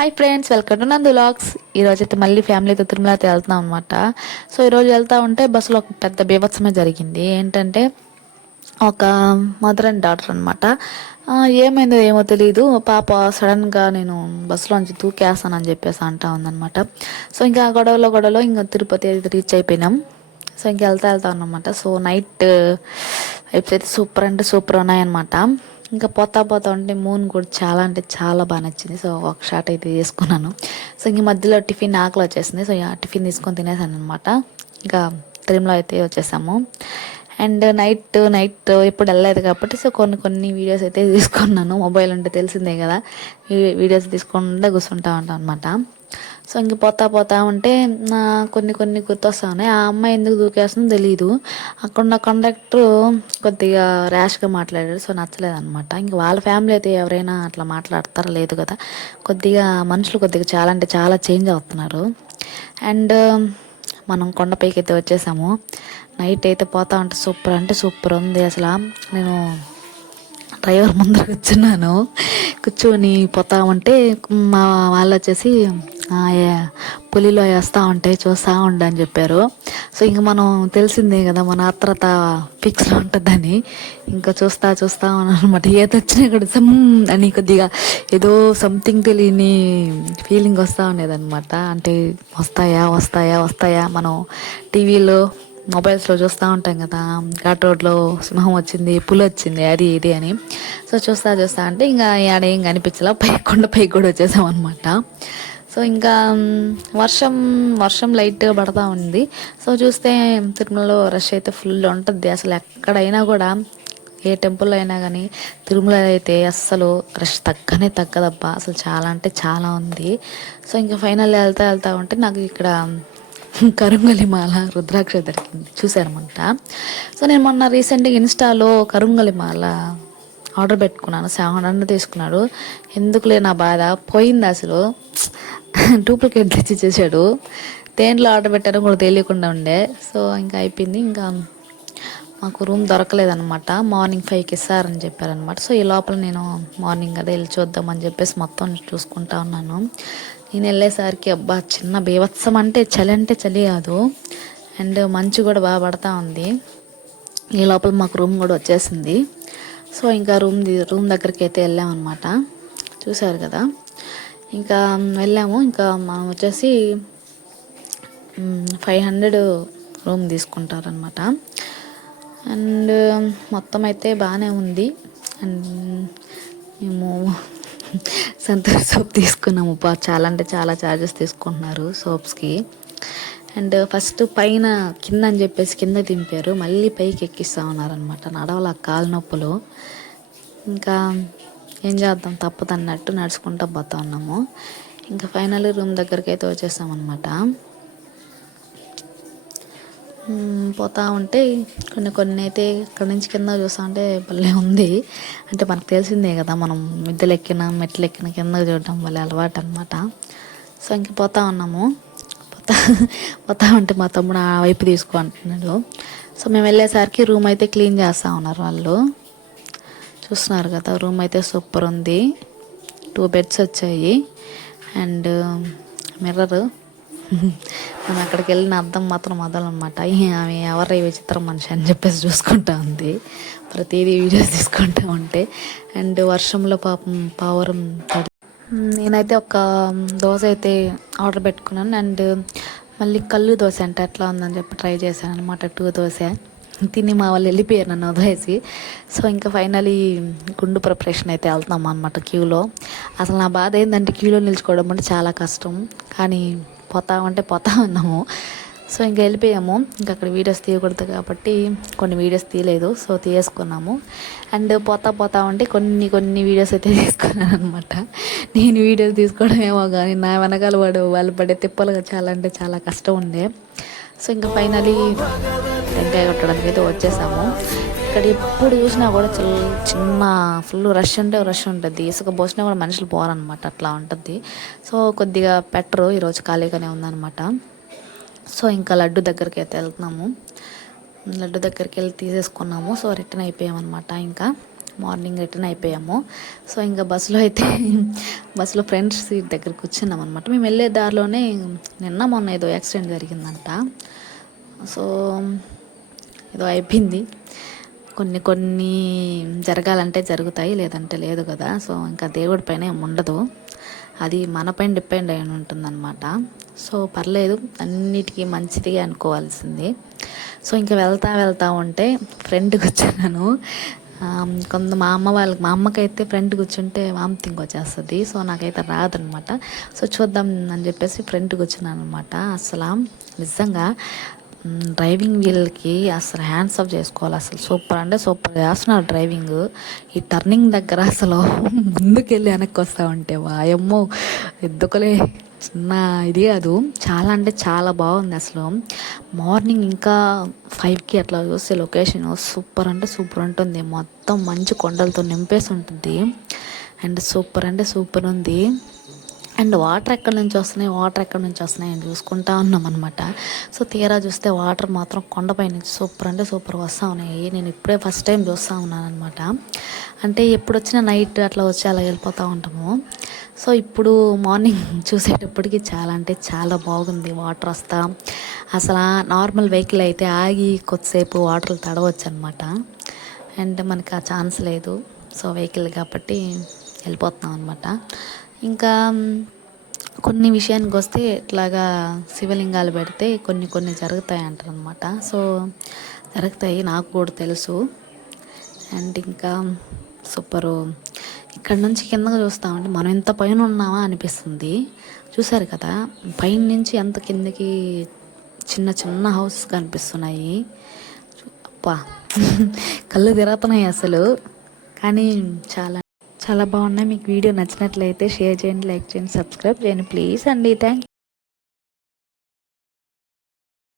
Hi friends, welcome to నందు vlogs. ఈరోజు అయితే మళ్ళీ ఫ్యామిలీతో తిరుమలతో వెళ్తున్నాం అనమాట. సో ఈరోజు వెళ్తా ఉంటే బస్సులో ఒక పెద్ద బీభత్సమే జరిగింది. ఏంటంటే ఒక మదర్ అండ్ డాటర్ అనమాట. ఏమైందో ఏమో తెలియదు, పాప సడన్గా నేను బస్సులోంచి దూకేస్తానని చెప్పేసి అంటా ఉందనమాట. సో ఇంకా గొడవలో ఇంకా తిరుపతి రీచ్ అయిపోయినాం. సో ఇంక వెళ్తా ఉన్నమాట. సో నైట్ వైబ్స్ అయితే సూపర్ అంటే సూపర్ ఉన్నాయన్నమాట. ఇంకా పోతా ఉంటే మూన్ కూడా చాలా అంటే చాలా బాగా నచ్చింది. సో ఒక షాట్ అయితే తీసుకున్నాను. సో ఇంక మధ్యలో టిఫిన్ ఆకలి వచ్చేసింది. సో ఆ టిఫిన్ తీసుకొని తినేసాను అనమాట. ఇంకా తిరుమల అయితే వచ్చేసాము. అండ్ నైట్ ఎప్పుడు వెళ్ళలేదు కాబట్టి సో కొన్ని వీడియోస్ అయితే తీసుకున్నాను. మొబైల్ ఉంటే తెలిసిందే కదా, వీడియోస్ తీసుకుంటే కూర్చుంటా ఉంటాను అనమాట. సో ఇంక పోతా ఉంటే నా కొన్ని గుర్తొస్తా ఉన్నాయి. ఆ అమ్మాయి ఎందుకు దూకేస్తుందో తెలియదు. అక్కడున్న కండక్టర్ కొద్దిగా ర్యాష్గా మాట్లాడారు. సో నచ్చలేదన్నమాట. ఇంక వాళ్ళ ఫ్యామిలీ అయితే ఎవరైనా అట్లా మాట్లాడతారా? లేదు కదా. మనుషులు కొద్దిగా చాలా అంటే చాలా చేంజ్ అవుతున్నారు. అండ్ మనం కొండపైకి అయితే వచ్చేసాము. నైట్ అయితే పోతా ఉంటే సూపర్ అంటే సూపర్ ఉంది. అసలు నేను డ్రైవర్ ముందర కూర్చొని పోతా ఉంటే మా వాళ్ళు వచ్చేసి పులిలో వేస్తూ ఉంటాయి చూస్తూ ఉండని చెప్పారు. సో ఇంక మనం తెలిసిందే కదా, మన ఆత్రత ఫిక్స్లో ఉంటుందని ఇంకా చూస్తా అనమాట. ఏది వచ్చినా కూడా సమ్ అని కొద్దిగా ఏదో సంథింగ్ తెలియని ఫీలింగ్ వస్తూ ఉండేదన్నమాట. అంటే వస్తాయా మనం టీవీలో మొబైల్స్లో చూస్తూ ఉంటాం కదా, ఘాట్ రోడ్లో సింహం వచ్చింది, పులి వచ్చింది, అది ఇది అని. సో చూస్తా అంటే ఇంకా ఆడేం కనిపించలా, కొండపైకి కూడా వచ్చేసాం అనమాట. సో ఇంకా వర్షం లైట్గా పడతా ఉంది. సో చూస్తే తిరుమలలో రష్ అయితే ఫుల్ ఉంటుంది. అసలు ఎక్కడైనా కూడా ఏ టెంపుల్లో అయినా కానీ తిరుమల అయితే అస్సలు రష్ తగ్గదబ్బా. అసలు చాలా అంటే చాలా ఉంది. సో ఇంకా ఫైనల్ వెళ్తా ఉంటే నాకు ఇక్కడ కరుంగలిమాల రుద్రాక్ష దొరికింది, చూసారనమాట. సో నేను మొన్న రీసెంట్గా ఇన్స్టాలో కరుంగలిమాల ఆర్డర్ పెట్టుకున్నాను. 700 తీసుకున్నాడు. ఎందుకులే నా బాధ పోయింది. అసలు డూప్లికేట్ తెచ్చి చేశాడు. దేంట్లో ఆర్డర్ పెట్టారో కూడా తెలియకుండా ఉండే. సో ఇంకా అయిపోయింది. ఇంకా మాకు రూమ్ దొరకలేదనమాట. మార్నింగ్ 5కి ఇస్తారని చెప్పారనమాట. సో ఈ లోపల నేను మార్నింగ్ అదే వెళ్ళి చూద్దామని చెప్పేసి మొత్తం చూసుకుంటా ఉన్నాను. నేను వెళ్ళేసరికి అబ్బా చిన్న బీభత్సం అంటే చలి కాదు. అండ్ మంచు కూడా బాగా పడతా ఉంది. ఈ లోపల మాకు రూమ్ కూడా వచ్చేసింది. సో ఇంకా రూమ్ దగ్గరికి అయితే వెళ్ళామన్నమాట. చూసారు కదా. ఇంకా వెళ్ళాము. ఇంకా మనం వచ్చేసి 500 రూమ్ తీసుకుంటారనమాట. అండ్ మొత్తం అయితే బాగానే ఉంది. అండ్ మేము సంతూర్ సోప్ తీసుకున్నాము. చాలా అంటే చాలా ఛార్జెస్ తీసుకుంటున్నారు సోప్స్కి. అండ్ ఫస్ట్ కింద అని చెప్పేసి కింద దింపారు, మళ్ళీ పైకి ఎక్కిస్తూ ఉన్నారనమాట. నడవల కాలు నొప్పులు. ఇంకా ఏం చేద్దాం, తప్పదన్నట్టు నడుచుకుంటూ పోతా ఉన్నాము. ఇంకా ఫైనల్ రూమ్ దగ్గరికి అయితే వచ్చేసామన్నమాట. పోతా ఉంటే కొన్ని అయితే ఇక్కడ నుంచి కింద చూస్తా ఉంటే భలే ఉంది. అంటే మనకు తెలిసిందే కదా, మనం మెట్లు ఎక్కిన కింద చూడటం భలే అలవాటు అనమాట. సో ఇంక పోతా ఉన్నాము. పోతా ఉంటే మా తమ్ముడు ఆ వైపు తీసుకో అంటున్నాడు. సో మేము వెళ్ళేసరికి రూమ్ అయితే క్లీన్ చేస్తూ ఉన్నారు వాళ్ళు. చూస్తున్నారు కదా, రూమ్ అయితే సూపర్ ఉంది. 2 బెడ్స్ వచ్చాయి. అండ్ మిర్రర్, మనం అక్కడికి వెళ్ళిన అద్దం మాత్రం వదలనమాట. ఆమె ఎవరు విచిత్రం మనిషి అని చెప్పేసి చూసుకుంటా ఉంది ప్రతిదీ, వీడియోస్ తీసుకుంటూ ఉంటే. అండ్ వర్షంలో పాపం పావురం నేనైతే ఒక దోశ అయితే ఆర్డర్ పెట్టుకున్నాను. అండ్ మళ్ళీ కళ్ళు దోశ అంటే ఎట్లా ఉందని చెప్పి ట్రై చేశాను అనమాట. 2 దోశ తిని మా వాళ్ళు వెళ్ళిపోయారు నన్ను వదిలేసి. సో ఇంకా ఫైనలీ గుండు ప్రిపరేషన్ అయితే వెళ్తున్నాం అనమాట క్యూలో. అసలు నా బాధ ఏంటంటే క్యూలో నిల్చుకోవడం అంటే చాలా కష్టం, కానీ పోతా ఉన్నాము. సో ఇంకా వెళ్ళిపోయాము. ఇంకా అక్కడ వీడియోస్ తీయకూడదు కాబట్టి కొన్ని వీడియోస్ తీయలేదు. సో తీసుకున్నాము. అండ్ పోతా ఉంటే కొన్ని వీడియోస్ అయితే తీసుకున్నాను అనమాట. నేను వీడియోస్ తీసుకోవడం ఏమో కానీ నా వెనకాల వాళ్ళు పడే తిప్పలుగా చాలా అంటే చాలా కష్టం ఉండే. సో ఇంకా ఫైనలీ టెంకాయ కొట్టడానికి అయితే వచ్చేసాము. ఇక్కడ ఎప్పుడు చూసినా కూడా చిన్న ఫుల్ రష్ ఉంటుంది. ఇసుక పోసినా కూడా మనుషులు పోరనమాట, అట్లా ఉంటుంది. సో కొద్దిగా పెట్టరు, ఈరోజు ఖాళీగానే ఉందన్నమాట. సో ఇంకా లడ్డు దగ్గరికి అయితే వెళ్తున్నాము. లడ్డు దగ్గరికి వెళ్ళి తీసేసుకున్నాము. So return అయిపోయామన్నమాట. ఇంకా మార్నింగ్ రిటర్న్ అయిపోయాము. సో ఇంకా బస్సులో అయితే బస్సులో ఫ్రంట్ సీట్ దగ్గర కూర్చున్నాం అనమాట. మేము వెళ్ళే దారిలోనే నిన్న మొన్న ఏదో యాక్సిడెంట్ జరిగిందంట. సో ఏదో అయిపోయింది. కొన్ని కొన్ని జరగాలంటే జరుగుతాయి, లేదంటే లేదు కదా. సో ఇంకా దేవుడి పైన ఏమి ఉండదు, అది మన పైన డిపెండ్ అయి ఉంటుందన్నమాట. సో పర్లేదు, అన్నిటికీ మంచిదిగా అనుకోవాల్సింది. సో ఇంకా వెళ్తా ఉంటే ఫ్రెండ్ కూర్చున్నాను. కొంత మా అమ్మకైతే ఫ్రెండ్ కూర్చుంటే వామిటింగ్ వచ్చేస్తుంది. సో నాకైతే రాదనమాట. సో చూద్దాం అని చెప్పేసి ఫ్రెండ్ కూర్చున్నాను అనమాట. అసలు నిజంగా డ్రైవింగ్ వీళ్ళకి అసలు హ్యాండ్స్ ఆఫ్ చేసుకోవాలి. అసలు సూపర్ అంటే సూపర్ చేస్తున్నారు డ్రైవింగ్. ఈ టర్నింగ్ దగ్గర అసలు ముందుకెళ్ళి వెనక్కి వస్తూ ఉంటే వాయమ్మో ఎద్దుకలే చిన్న ఇది కాదు, చాలా అంటే చాలా బాగుంది. అసలు మార్నింగ్ ఇంకా 5కి అట్లా చూస్తే లొకేషన్ సూపర్ అంటే సూపర్ ఉంటుంది. మొత్తం మంచు కొండలతో నింపేసి ఉంటుంది. అండ్ సూపర్ అంటే సూపర్ ఉంది. అండ్ వాటర్ ఎక్కడి నుంచి వస్తున్నాయి అని చూసుకుంటా ఉన్నాం అనమాట. సో తీరా చూస్తే వాటర్ మాత్రం కొండపై నుంచి సూపర్ అంటే సూపర్ వస్తూ ఉన్నాయి. నేను ఇప్పుడే ఫస్ట్ టైం చూస్తూ ఉన్నాను అనమాట. అంటే ఎప్పుడు వచ్చినా నైట్ అట్లా వచ్చి అలా వెళ్ళిపోతూ ఉంటాము. సో ఇప్పుడు మార్నింగ్ చూసేటప్పటికి చాలా అంటే చాలా బాగుంది వాటర్ వస్తా. అసలు నార్మల్ వెహికల్ అయితే ఆగి కొద్దిసేపు వాటర్ తడవచ్చు అనమాట. అండ్ మనకి ఆ ఛాన్స్ లేదు. సో వెహికల్ కాబట్టి వెళ్ళిపోతున్నాం అనమాట. ఇంకా కొన్ని విషయానికి వస్తే ఇట్లాగా శివలింగాలు పెడితే కొన్ని జరుగుతాయి అంటారు అనమాట. సో జరుగుతాయి, నాకు కూడా తెలుసు. అండ్ ఇంకా సూపరు. ఇక్కడ నుంచి కిందగా చూస్తామంటే మనం ఎంత పైన ఉన్నామా అనిపిస్తుంది. చూసారు కదా పైన నుంచి ఎంత కిందకి చిన్న చిన్న హౌసెస్ కనిపిస్తున్నాయి. అప్పా కళ్ళు తిరుగుతున్నాయి అసలు. కానీ చాలా చాలా బాగున్నాయి. మీకు వీడియో నచ్చినట్లయితే షేర్ చేయండి, లైక్ చేయండి, సబ్స్క్రైబ్ చేయండి ప్లీజ్ అండి. థ్యాంక్